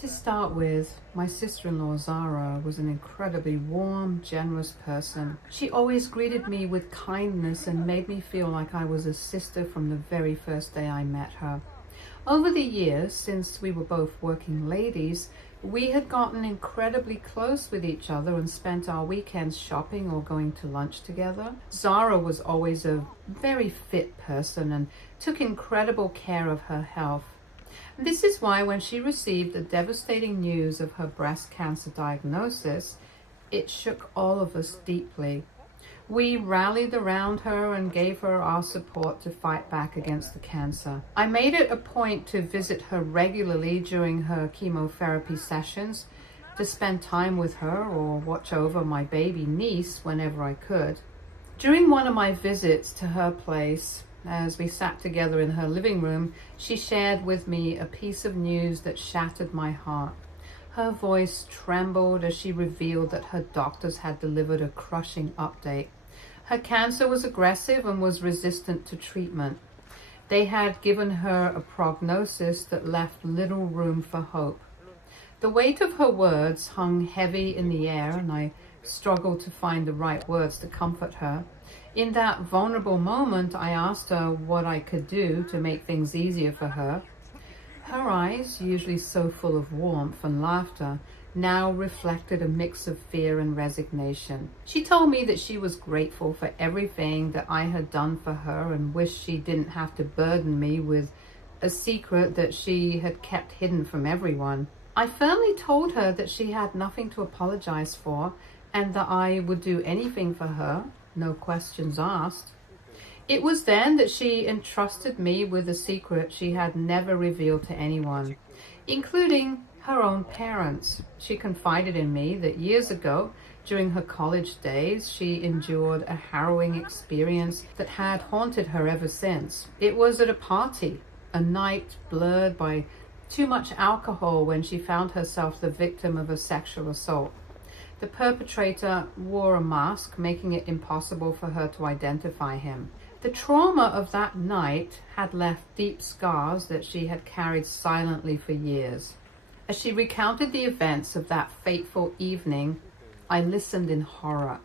To start with, my sister-in-law Zara was an incredibly warm, generous person. She always greeted me with kindness and made me feel like I was a sister from the very first day I met her. Over the years, since we were both working ladies, we had gotten incredibly close with each other and spent our weekends shopping or going to lunch together. Zara was always a very fit person and took incredible care of her health. This is why when she received the devastating news of her breast cancer diagnosis, it shook all of us deeply. We rallied around her and gave her our support to fight back against the cancer. I made it a point to visit her regularly during her chemotherapy sessions, to spend time with her or watch over my baby niece whenever I could. During one of my visits to her place, as we sat together in her living room, she shared with me a piece of news that shattered my heart. Her voice trembled as she revealed that her doctors had delivered a crushing update. Her cancer was aggressive and was resistant to treatment. They had given her a prognosis that left little room for hope. The weight of her words hung heavy in the air, and I struggled to find the right words to comfort her. In that vulnerable moment, I asked her what I could do to make things easier for her. Her eyes, usually so full of warmth and laughter, now reflected a mix of fear and resignation. She told me that she was grateful for everything that I had done for her and wished she didn't have to burden me with a secret that she had kept hidden from everyone. I firmly told her that she had nothing to apologize for and that I would do anything for her, no questions asked. It was then that she entrusted me with a secret she had never revealed to anyone, including her own parents. She confided in me that years ago, during her college days, she endured a harrowing experience that had haunted her ever since. It was at a party, a night blurred by too much alcohol, when she found herself the victim of a sexual assault. The perpetrator wore a mask, making it impossible for her to identify him. The trauma of that night had left deep scars that she had carried silently for years. As she recounted the events of that fateful evening, I listened in horror.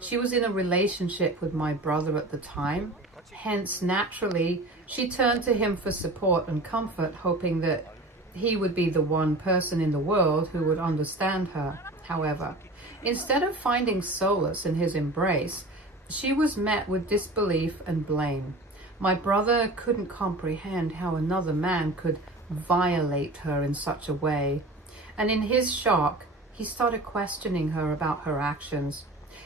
She was in a relationship with my brother at the time. Hence, naturally, she turned to him for support and comfort, hoping that he would be the one person in the world who would understand her. However, instead of finding solace in his embrace, she was met with disbelief and blame. My brother couldn't comprehend how another man could violate her in such a way, and in his shock, he started questioning her about her actions.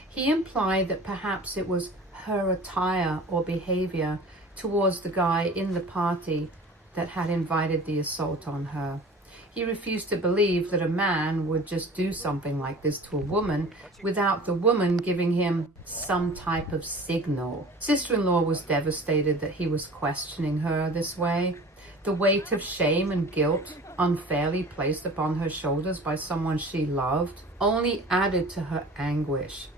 He implied that perhaps it was her attire or behavior towards the guy in the party that had invited the assault on her. He refused to believe that a man would just do something like this to a woman without the woman giving him some type of signal. Sister-in-law was devastated that he was questioning her this way. The weight of shame and guilt unfairly placed upon her shoulders by someone she loved only added to her anguish.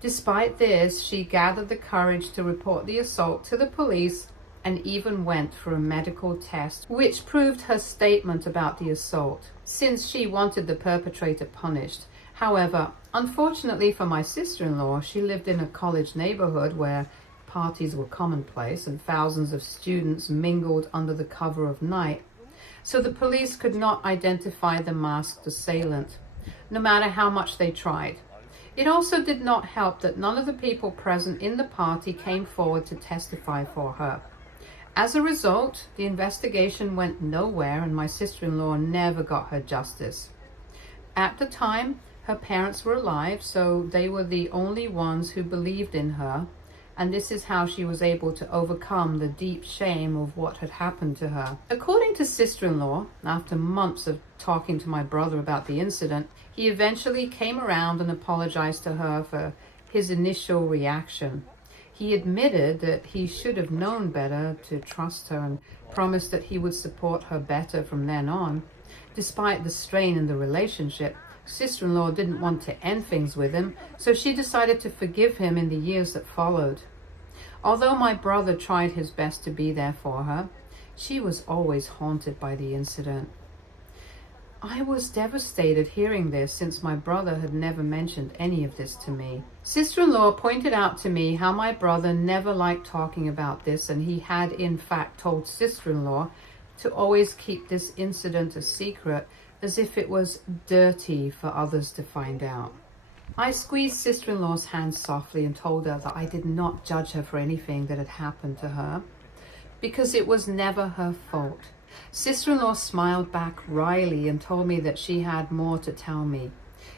Despite this, she gathered the courage to report the assault to the police and even went for a medical test, which proved her statement about the assault, since she wanted the perpetrator punished. However, unfortunately for my sister-in-law, she lived in a college neighborhood where parties were commonplace and thousands of students mingled under the cover of night, so the police could not identify the masked assailant, no matter how much they tried. It also did not help that none of the people present in the party came forward to testify for her. As a result, the investigation went nowhere and my sister-in-law never got her justice. At the time, her parents were alive, so they were the only ones who believed in her, and this is how she was able to overcome the deep shame of what had happened to her. According to sister-in-law, after months of talking to my brother about the incident, he eventually came around and apologized to her for his initial reaction. He admitted that he should have known better to trust her and promised that he would support her better from then on. Despite the strain in the relationship, sister-in-law didn't want to end things with him, so she decided to forgive him in the years that followed. Although my brother tried his best to be there for her, she was always haunted by the incident. I was devastated hearing this, since my brother had never mentioned any of this to me. Sister-in-law pointed out to me how my brother never liked talking about this, and he had in fact told sister-in-law to always keep this incident a secret, as if it was dirty for others to find out. I squeezed sister-in-law's hand softly and told her that I did not judge her for anything that had happened to her, because it was never her fault. Sister-in-law smiled back wryly and told me that she had more to tell me.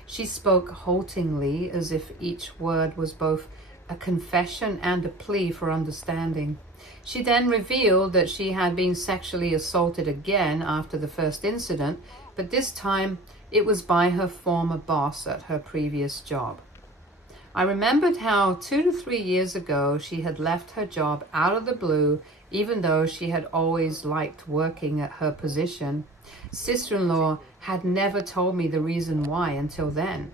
She spoke haltingly, as if each word was both a confession and a plea for understanding. She then revealed that she had been sexually assaulted again after the first incident, but this time it was by her former boss at her previous job. I remembered how 2 to 3 years ago she had left her job out of the blue, even though she had always liked working at her position. Sister-in-law had never told me the reason why until then.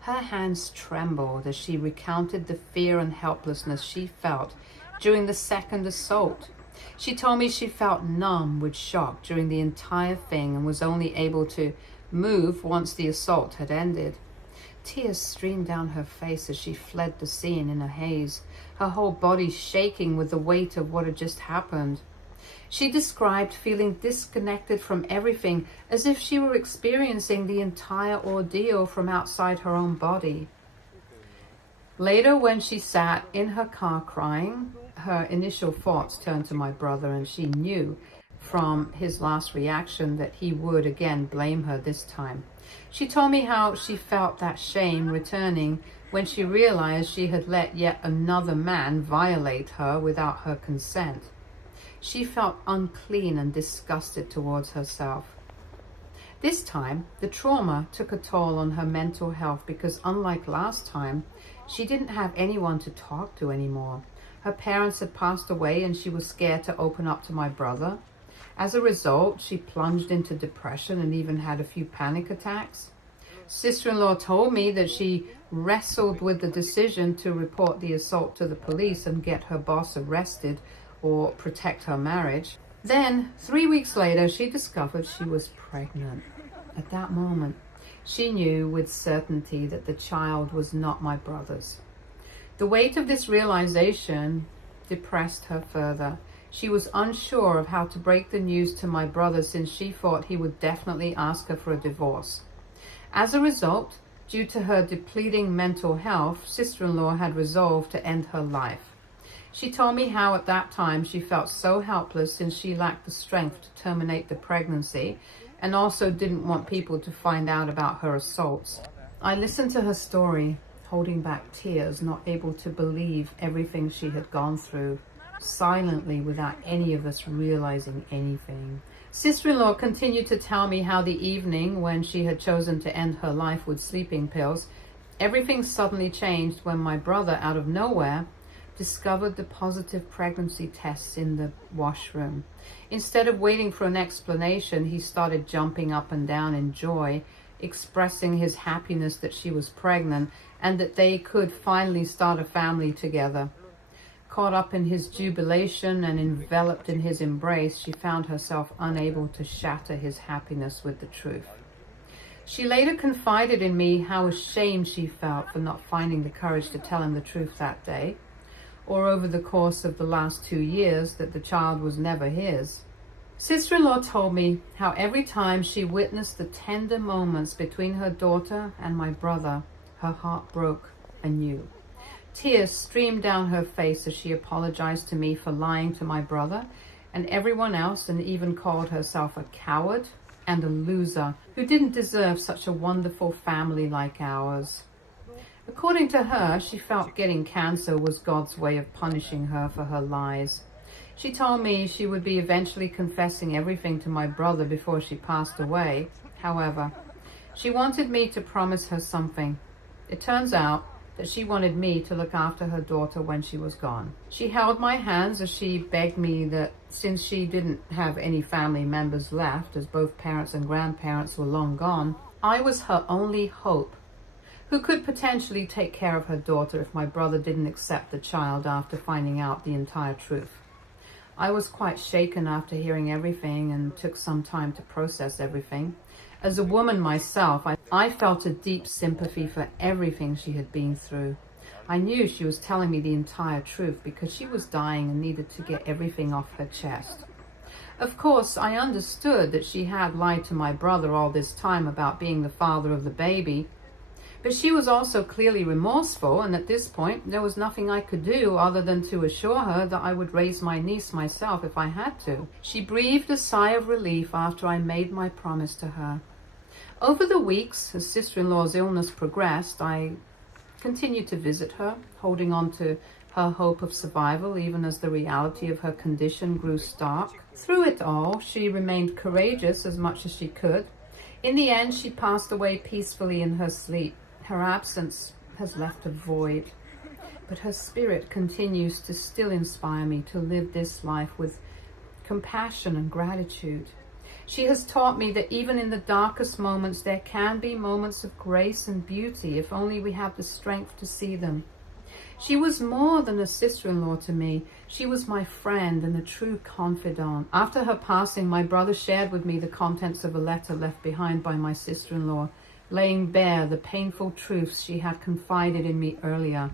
Her hands trembled as she recounted the fear and helplessness she felt during the second assault. She told me she felt numb with shock during the entire thing and was only able to move once the assault had ended. Tears streamed down her face as she fled the scene in a haze, her whole body shaking with the weight of what had just happened. She described feeling disconnected from everything, as if she were experiencing the entire ordeal from outside her own body. Later, when she sat in her car crying, her initial thoughts turned to my brother, and she knew from his last reaction that he would again blame her this time. She told me how she felt that shame returning when she realized she had let yet another man violate her without her consent. She felt unclean and disgusted towards herself. This time, the trauma took a toll on her mental health because, unlike last time, she didn't have anyone to talk to anymore. Her parents had passed away and she was scared to open up to my brother. As a result, she plunged into depression and even had a few panic attacks. Sister-in-law told me that she wrestled with the decision to report the assault to the police and get her boss arrested or protect her marriage. Then, 3 weeks later, she discovered she was pregnant. At that moment, she knew with certainty that the child was not my brother's. The weight of this realization depressed her further. She was unsure of how to break the news to my brother, since she thought he would definitely ask her for a divorce. As a result, due to her depleting mental health, sister-in-law had resolved to end her life. She told me how at that time she felt so helpless, since she lacked the strength to terminate the pregnancy and also didn't want people to find out about her assaults. I listened to her story, holding back tears, not able to believe everything she had gone through, silently without any of us realizing anything. Sister-in-law continued to tell me how the evening when she had chosen to end her life with sleeping pills, everything suddenly changed when my brother, out of nowhere, discovered the positive pregnancy tests in the washroom. Instead of waiting for an explanation, he started jumping up and down in joy, expressing his happiness that she was pregnant and that they could finally start a family together. Caught up in his jubilation and enveloped in his embrace, she found herself unable to shatter his happiness with the truth. She later confided in me how ashamed she felt for not finding the courage to tell him the truth that day, or over the course of the last 2 years, that the child was never his. Sister-in-law told me how every time she witnessed the tender moments between her daughter and my brother, her heart broke anew. Tears streamed down her face as she apologized to me for lying to my brother and everyone else, and even called herself a coward and a loser who didn't deserve such a wonderful family like ours. According to her, she felt getting cancer was God's way of punishing her for her lies. She told me she would be eventually confessing everything to my brother before she passed away. However, she wanted me to promise her something. It turns out that she wanted me to look after her daughter when she was gone. She held my hands as she begged me that, since she didn't have any family members left, as both parents and grandparents were long gone, I was her only hope, who could potentially take care of her daughter if my brother didn't accept the child after finding out the entire truth. I was quite shaken after hearing everything and took some time to process everything. As a woman myself, I felt a deep sympathy for everything she had been through. I knew she was telling me the entire truth because she was dying and needed to get everything off her chest. Of course, I understood that she had lied to my brother all this time about being the father of the baby, but she was also clearly remorseful, and at this point, there was nothing I could do other than to assure her that I would raise my niece myself if I had to. She breathed a sigh of relief after I made my promise to her. Over the weeks, as sister-in-law's illness progressed, I continued to visit her, holding on to her hope of survival even as the reality of her condition grew stark. Through it all, she remained courageous as much as she could. In the end, she passed away peacefully in her sleep. Her absence has left a void, but her spirit continues to still inspire me to live this life with compassion and gratitude. She has taught me that even in the darkest moments, there can be moments of grace and beauty if only we have the strength to see them. She was more than a sister-in-law to me. She was my friend and a true confidant. After her passing, my brother shared with me the contents of a letter left behind by my sister-in-law, laying bare the painful truths she had confided in me earlier.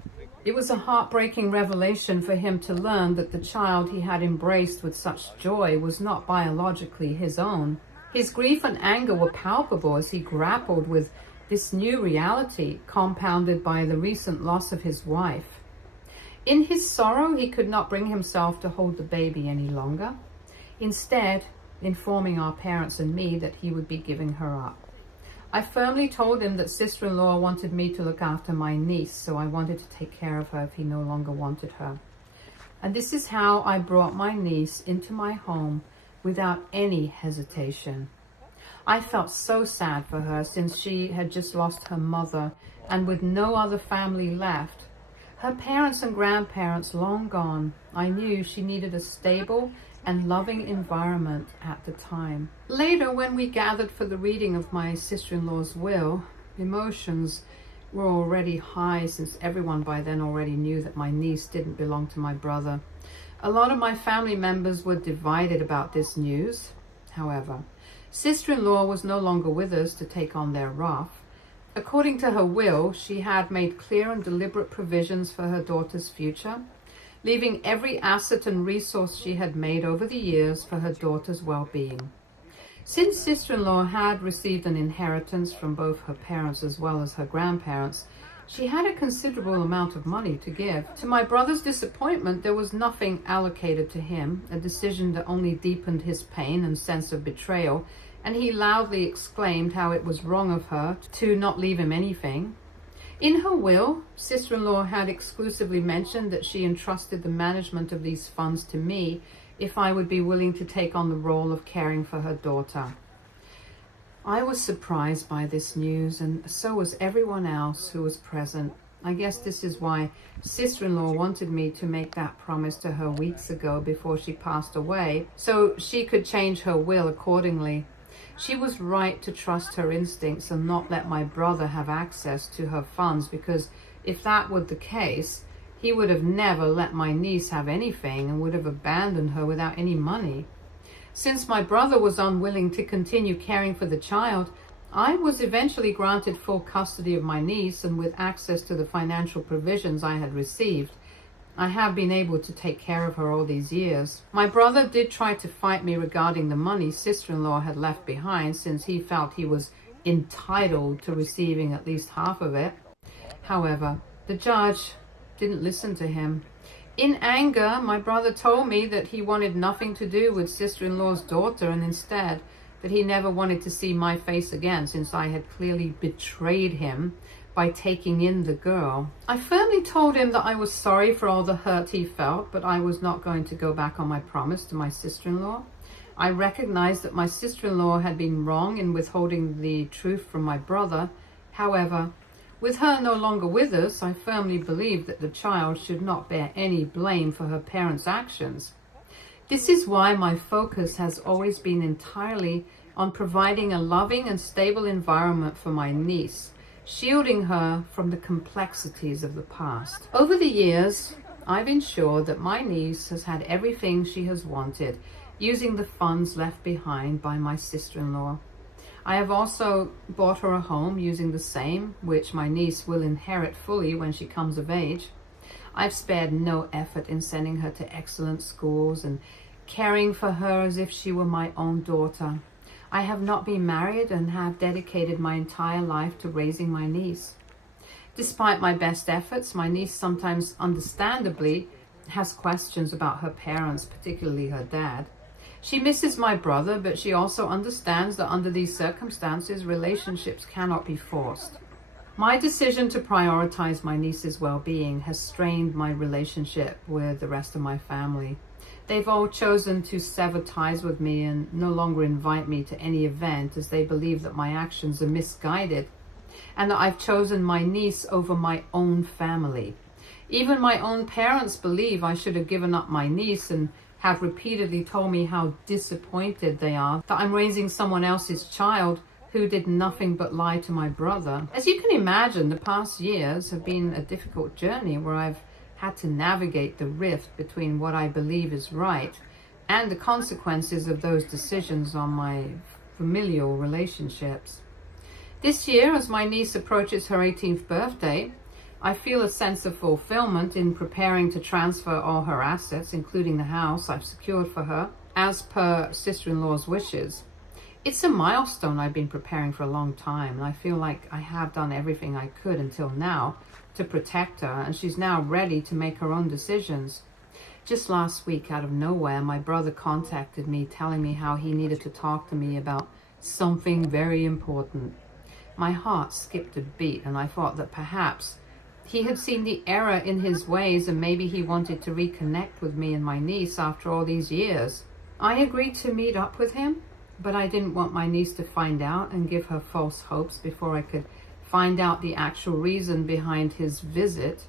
It was a heartbreaking revelation for him to learn that the child he had embraced with such joy was not biologically his own. His grief and anger were palpable as he grappled with this new reality, compounded by the recent loss of his wife. In his sorrow, he could not bring himself to hold the baby any longer, instead informing our parents and me that he would be giving her up. I firmly told him that sister-in-law wanted me to look after my niece, so I wanted to take care of her if he no longer wanted her. And this is how I brought my niece into my home without any hesitation. I felt so sad for her since she had just lost her mother, and with no other family left, her parents and grandparents long gone, I knew she needed a stable and loving environment at the time. Later, when we gathered for the reading of my sister-in-law's will, emotions were already high since everyone by then already knew that my niece didn't belong to my brother. A lot of my family members were divided about this news. However, sister-in-law was no longer with us to take on their wrath. According to her will, she had made clear and deliberate provisions for her daughter's future, leaving every asset and resource she had made over the years for her daughter's well-being. Since sister-in-law had received an inheritance from both her parents as well as her grandparents, she had a considerable amount of money to give. To my brother's disappointment, there was nothing allocated to him, a decision that only deepened his pain and sense of betrayal, and he loudly exclaimed how it was wrong of her to not leave him anything. In her will, sister-in-law had exclusively mentioned that she entrusted the management of these funds to me if I would be willing to take on the role of caring for her daughter. I was surprised by this news, and so was everyone else who was present. I guess this is why sister-in-law wanted me to make that promise to her weeks ago before she passed away, so she could change her will accordingly. She was right to trust her instincts and not let my brother have access to her funds, because if that were the case, he would have never let my niece have anything and would have abandoned her without any money. Since my brother was unwilling to continue caring for the child, I was eventually granted full custody of my niece, and with access to the financial provisions I had received, I have been able to take care of her all these years. My brother did try to fight me regarding the money sister-in-law had left behind, since he felt he was entitled to receiving at least half of it. However, the judge didn't listen to him. In anger, my brother told me that he wanted nothing to do with sister-in-law's daughter, and instead that he never wanted to see my face again, since I had clearly betrayed him by taking in the girl. I firmly told him that I was sorry for all the hurt he felt, but I was not going to go back on my promise to my sister-in-law. I recognized that my sister-in-law had been wrong in withholding the truth from my brother. However, with her no longer with us, I firmly believed that the child should not bear any blame for her parents' actions. This is why my focus has always been entirely on providing a loving and stable environment for my niece, shielding her from the complexities of the past. Over the years, I've ensured that my niece has had everything she has wanted, using the funds left behind by my sister-in-law. I have also bought her a home using the same, which my niece will inherit fully when she comes of age. I've spared no effort in sending her to excellent schools and caring for her as if she were my own daughter. I have not been married and have dedicated my entire life to raising my niece. Despite my best efforts, my niece sometimes understandably has questions about her parents, particularly her dad. She misses my brother, but she also understands that under these circumstances, relationships cannot be forced. My decision to prioritize my niece's well-being has strained my relationship with the rest of my family. They've all chosen to sever ties with me and no longer invite me to any event as they believe that my actions are misguided and that I've chosen my niece over my own family. Even my own parents believe I should have given up my niece and have repeatedly told me how disappointed they are that I'm raising someone else's child who did nothing but lie to my brother. As you can imagine, the past years have been a difficult journey where I've had to navigate the rift between what I believe is right and the consequences of those decisions on my familial relationships. This year, as my niece approaches her 18th birthday, I feel a sense of fulfillment in preparing to transfer all her assets, including the house I've secured for her, as per sister-in-law's wishes. It's a milestone I've been preparing for a long time, and I feel like I have done everything I could until now to protect her, and she's now ready to make her own decisions. Just last week, out of nowhere, my brother contacted me telling me how he needed to talk to me about something very important. My heart skipped a beat, and I thought that perhaps he had seen the error in his ways and maybe he wanted to reconnect with me and my niece after all these years. I agreed to meet up with him, but I didn't want my niece to find out and give her false hopes before I could find out the actual reason behind his visit.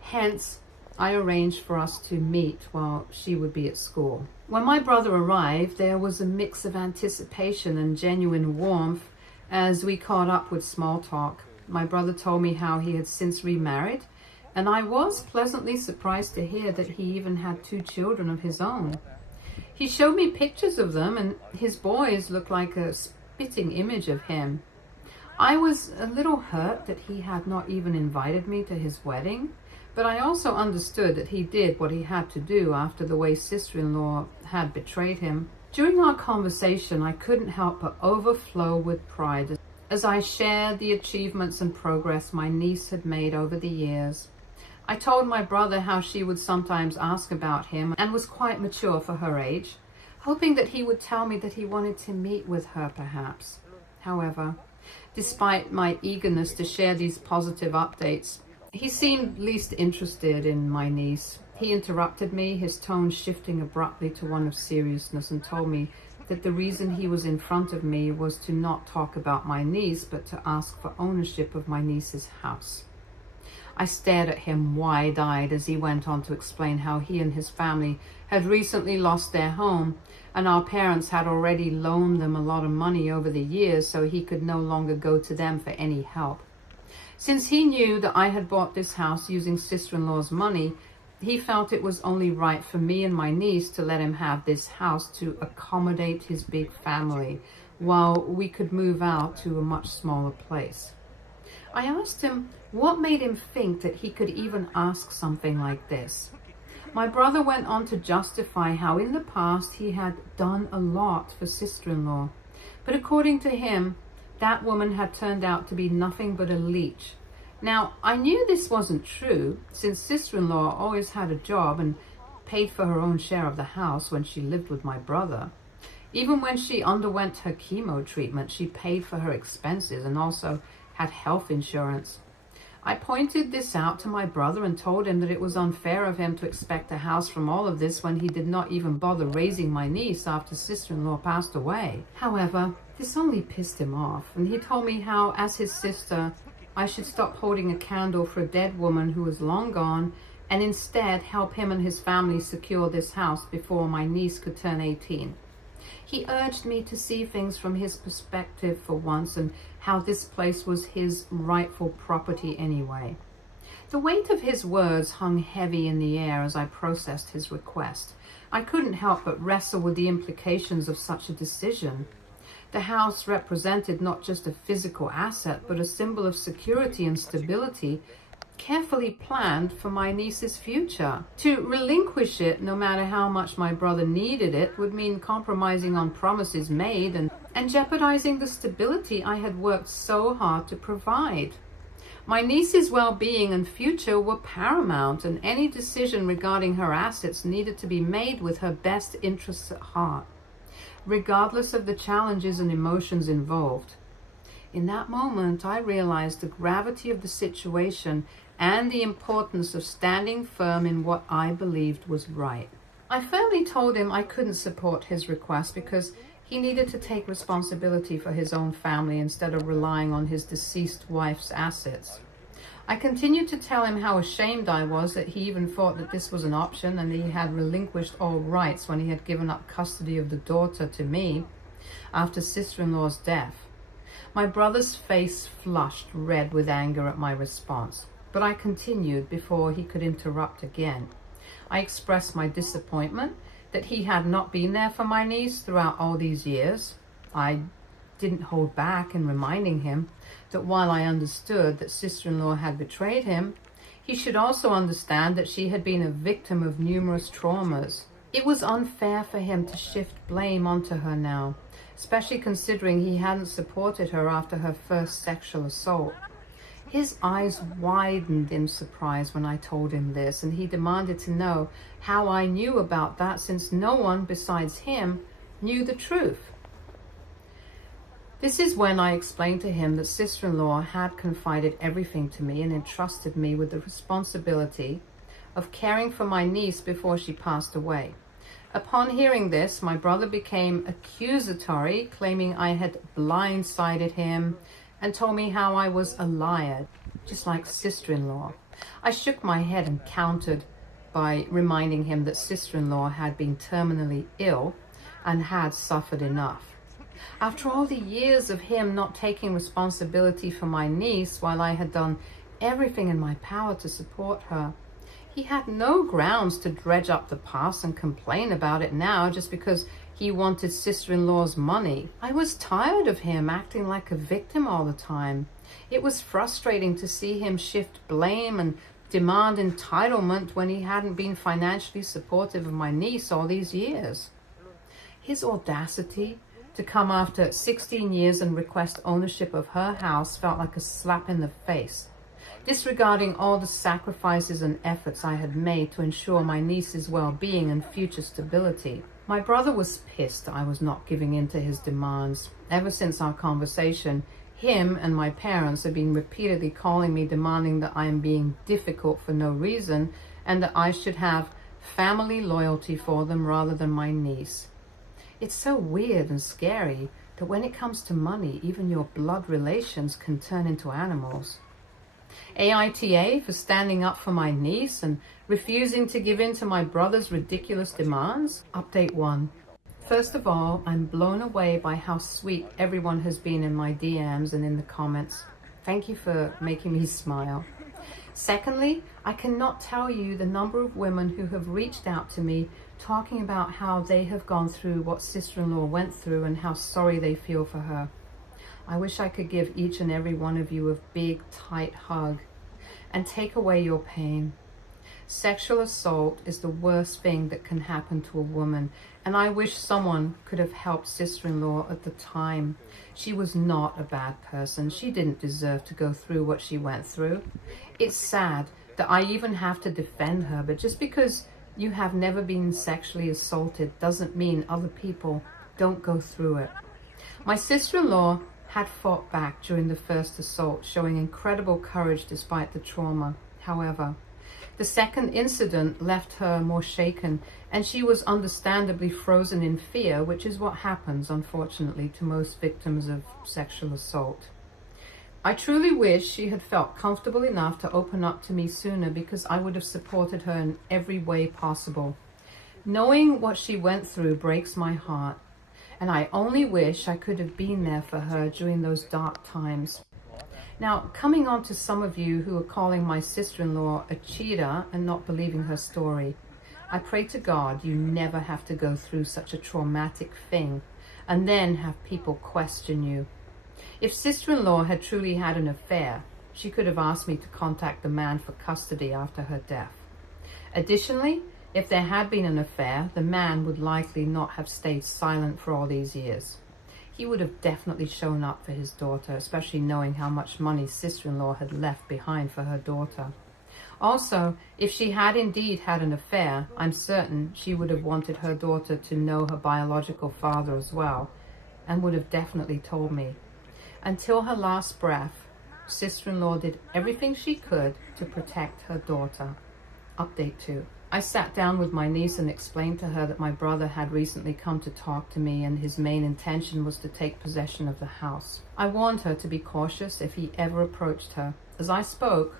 Hence, I arranged for us to meet while she would be at school. When my brother arrived, there was a mix of anticipation and genuine warmth as we caught up with small talk. My brother told me how he had since remarried, and I was pleasantly surprised to hear that he even had 2 children of his own. He showed me pictures of them, and his boys looked like a spitting image of him. I was a little hurt that he had not even invited me to his wedding, but I also understood that he did what he had to do after the way sister-in-law had betrayed him. During our conversation, I couldn't help but overflow with pride as I shared the achievements and progress my niece had made over the years. I told my brother how she would sometimes ask about him and was quite mature for her age, hoping that he would tell me that he wanted to meet with her perhaps. However, despite my eagerness to share these positive updates, he seemed least interested in my niece. He interrupted me, his tone shifting abruptly to one of seriousness, and told me that the reason he was in front of me was to not talk about my niece, but to ask for ownership of my niece's house. I stared at him wide-eyed as he went on to explain how he and his family had recently lost their home, and our parents had already loaned them a lot of money over the years so he could no longer go to them for any help. Since he knew that I had bought this house using sister-in-law's money, he felt it was only right for me and my niece to let him have this house to accommodate his big family while we could move out to a much smaller place. I asked him what made him think that he could even ask something like this. My brother went on to justify how in the past he had done a lot for sister-in-law, but according to him, that woman had turned out to be nothing but a leech. Now, I knew this wasn't true, since sister-in-law always had a job and paid for her own share of the house when she lived with my brother. Even when she underwent her chemo treatment, she paid for her expenses and also had health insurance. I pointed this out to my brother and told him that it was unfair of him to expect a house from all of this when he did not even bother raising my niece after sister-in-law passed away. However, this only pissed him off, and he told me how, as his sister, I should stop holding a candle for a dead woman who was long gone and instead help him and his family secure this house before my niece could turn 18. He urged me to see things from his perspective for once and how this place was his rightful property anyway. The weight of his words hung heavy in the air as I processed his request. I couldn't help but wrestle with the implications of such a decision. The house represented not just a physical asset, but a symbol of security and stability, carefully planned for my niece's future. To relinquish it, no matter how much my brother needed it, would mean compromising on promises made and jeopardizing the stability I had worked so hard to provide. My niece's well-being and future were paramount, and any decision regarding her assets needed to be made with her best interests at heart, regardless of the challenges and emotions involved. In that moment, I realized the gravity of the situation and the importance of standing firm in what I believed was right. I firmly told him I couldn't support his request because he needed to take responsibility for his own family instead of relying on his deceased wife's assets. I continued to tell him how ashamed I was that he even thought that this was an option and he had relinquished all rights when he had given up custody of the daughter to me after sister-in-law's death. My brother's face flushed red with anger at my response, but I continued before he could interrupt again. I expressed my disappointment that he had not been there for my niece throughout all these years. I didn't hold back in reminding him that while I understood that sister-in-law had betrayed him, he should also understand that she had been a victim of numerous traumas. It was unfair for him to shift blame onto her now, especially considering he hadn't supported her after her first sexual assault. His eyes widened in surprise when I told him this, and he demanded to know how I knew about that, since no one besides him knew the truth. This is when I explained to him that sister-in-law had confided everything to me and entrusted me with the responsibility of caring for my niece before she passed away. Upon hearing this, my brother became accusatory, claiming I had blindsided him and told me how I was a liar, just like sister-in-law. I shook my head and countered by reminding him that sister-in-law had been terminally ill and had suffered enough. After all the years of him not taking responsibility for my niece while I had done everything in my power to support her, he had no grounds to dredge up the past and complain about it now just because he wanted sister-in-law's money. I was tired of him acting like a victim all the time. It was frustrating to see him shift blame and demand entitlement when he hadn't been financially supportive of my niece all these years. His audacity to come after 16 years and request ownership of her house felt like a slap in the face, disregarding all the sacrifices and efforts I had made to ensure my niece's well-being and future stability. My brother was pissed I was not giving in to his demands. Ever since our conversation, him and my parents have been repeatedly calling me, demanding that I am being difficult for no reason and that I should have family loyalty for them rather than my niece. It's so weird and scary that when it comes to money, even your blood relations can turn into animals. AITA for standing up for my niece and refusing to give in to my brother's ridiculous demands? Update 1. First of all, I'm blown away by how sweet everyone has been in my DMs and in the comments. Thank you for making me smile. Secondly, I cannot tell you the number of women who have reached out to me talking about how they have gone through what sister-in-law went through and how sorry they feel for her. I wish I could give each and every one of you a big, tight hug and take away your pain. Sexual assault is the worst thing that can happen to a woman, and I wish someone could have helped sister-in-law at the time. She was not a bad person. She didn't deserve to go through what she went through. It's sad that I even have to defend her, but just because you have never been sexually assaulted doesn't mean other people don't go through it. My sister-in-law had fought back during the first assault, showing incredible courage despite the trauma. However, the second incident left her more shaken, and she was understandably frozen in fear, which is what happens, unfortunately, to most victims of sexual assault. I truly wish she had felt comfortable enough to open up to me sooner, because I would have supported her in every way possible. Knowing what she went through breaks my heart, and I only wish I could have been there for her during those dark times. Now, coming on to some of you who are calling my sister-in-law a cheater and not believing her story, I pray to God you never have to go through such a traumatic thing and then have people question you. If sister-in-law had truly had an affair, she could have asked me to contact the man for custody after her death. Additionally, if there had been an affair, the man would likely not have stayed silent for all these years. He would have definitely shown up for his daughter, especially knowing how much money sister-in-law had left behind for her daughter. Also, if she had indeed had an affair, I'm certain she would have wanted her daughter to know her biological father as well, and would have definitely told me. Until her last breath, sister-in-law did everything she could to protect her daughter. Update 2. I sat down with my niece and explained to her that my brother had recently come to talk to me and his main intention was to take possession of the house. I warned her to be cautious if he ever approached her. As I spoke,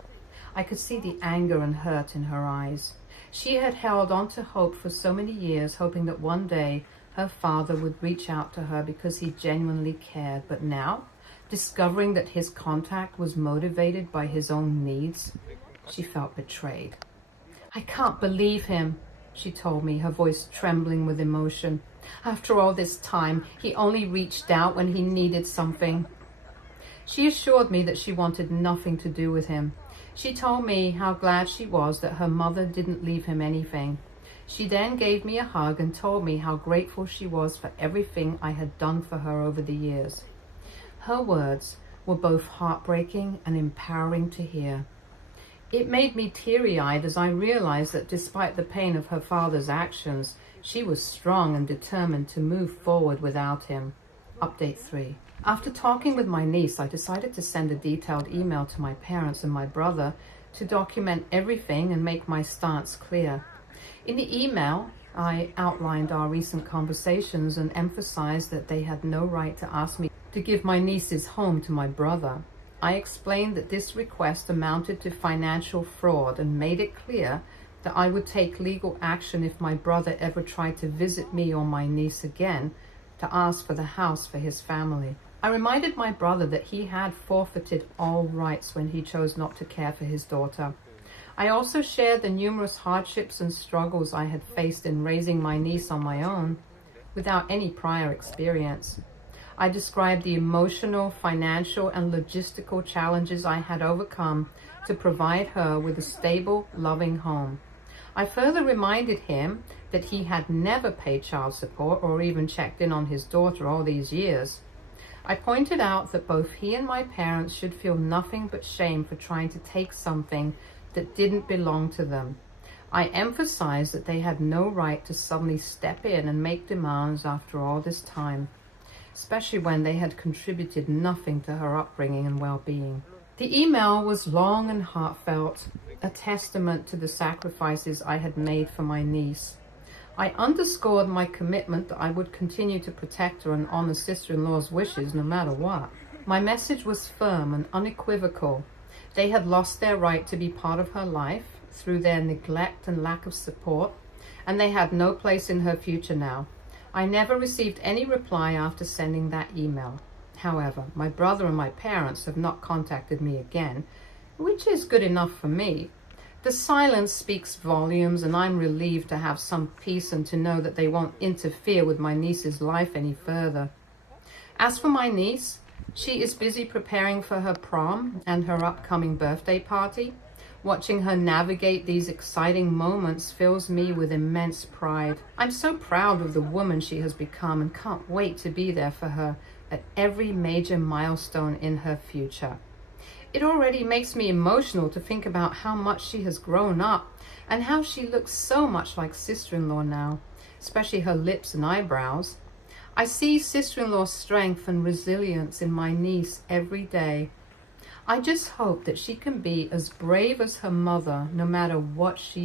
I could see the anger and hurt in her eyes. She had held on to hope for so many years, hoping that one day her father would reach out to her because he genuinely cared. But now, discovering that his contact was motivated by his own needs, she felt betrayed. "I can't believe him," she told me, her voice trembling with emotion. "After all this time, he only reached out when he needed something." She assured me that she wanted nothing to do with him. She told me how glad she was that her mother didn't leave him anything. She then gave me a hug and told me how grateful she was for everything I had done for her over the years. Her words were both heartbreaking and empowering to hear. It made me teary-eyed as I realized that despite the pain of her father's actions, she was strong and determined to move forward without him. Update 3. After talking with my niece, I decided to send a detailed email to my parents and my brother to document everything and make my stance clear. In the email, I outlined our recent conversations and emphasized that they had no right to ask me to give my niece's home to my brother. I explained that this request amounted to financial fraud and made it clear that I would take legal action if my brother ever tried to visit me or my niece again to ask for the house for his family. I reminded my brother that he had forfeited all rights when he chose not to care for his daughter. I also shared the numerous hardships and struggles I had faced in raising my niece on my own without any prior experience. I described the emotional, financial, and logistical challenges I had overcome to provide her with a stable, loving home. I further reminded him that he had never paid child support or even checked in on his daughter all these years. I pointed out that both he and my parents should feel nothing but shame for trying to take something that didn't belong to them. I emphasized that they had no right to suddenly step in and make demands after all this time, especially when they had contributed nothing to her upbringing and well-being. The email was long and heartfelt, a testament to the sacrifices I had made for my niece. I underscored my commitment that I would continue to protect her and honor sister-in-law's wishes no matter what. My message was firm and unequivocal. They had lost their right to be part of her life through their neglect and lack of support, and they had no place in her future now. I never received any reply after sending that email. However, my brother and my parents have not contacted me again, which is good enough for me. The silence speaks volumes, and I'm relieved to have some peace and to know that they won't interfere with my niece's life any further. As for my niece, she is busy preparing for her prom and her upcoming birthday party. Watching her navigate these exciting moments fills me with immense pride. I'm so proud of the woman she has become and can't wait to be there for her at every major milestone in her future. It already makes me emotional to think about how much she has grown up and how she looks so much like sister-in-law now, especially her lips and eyebrows. I see sister-in-law's strength and resilience in my niece every day. I just hope that she can be as brave as her mother no matter what she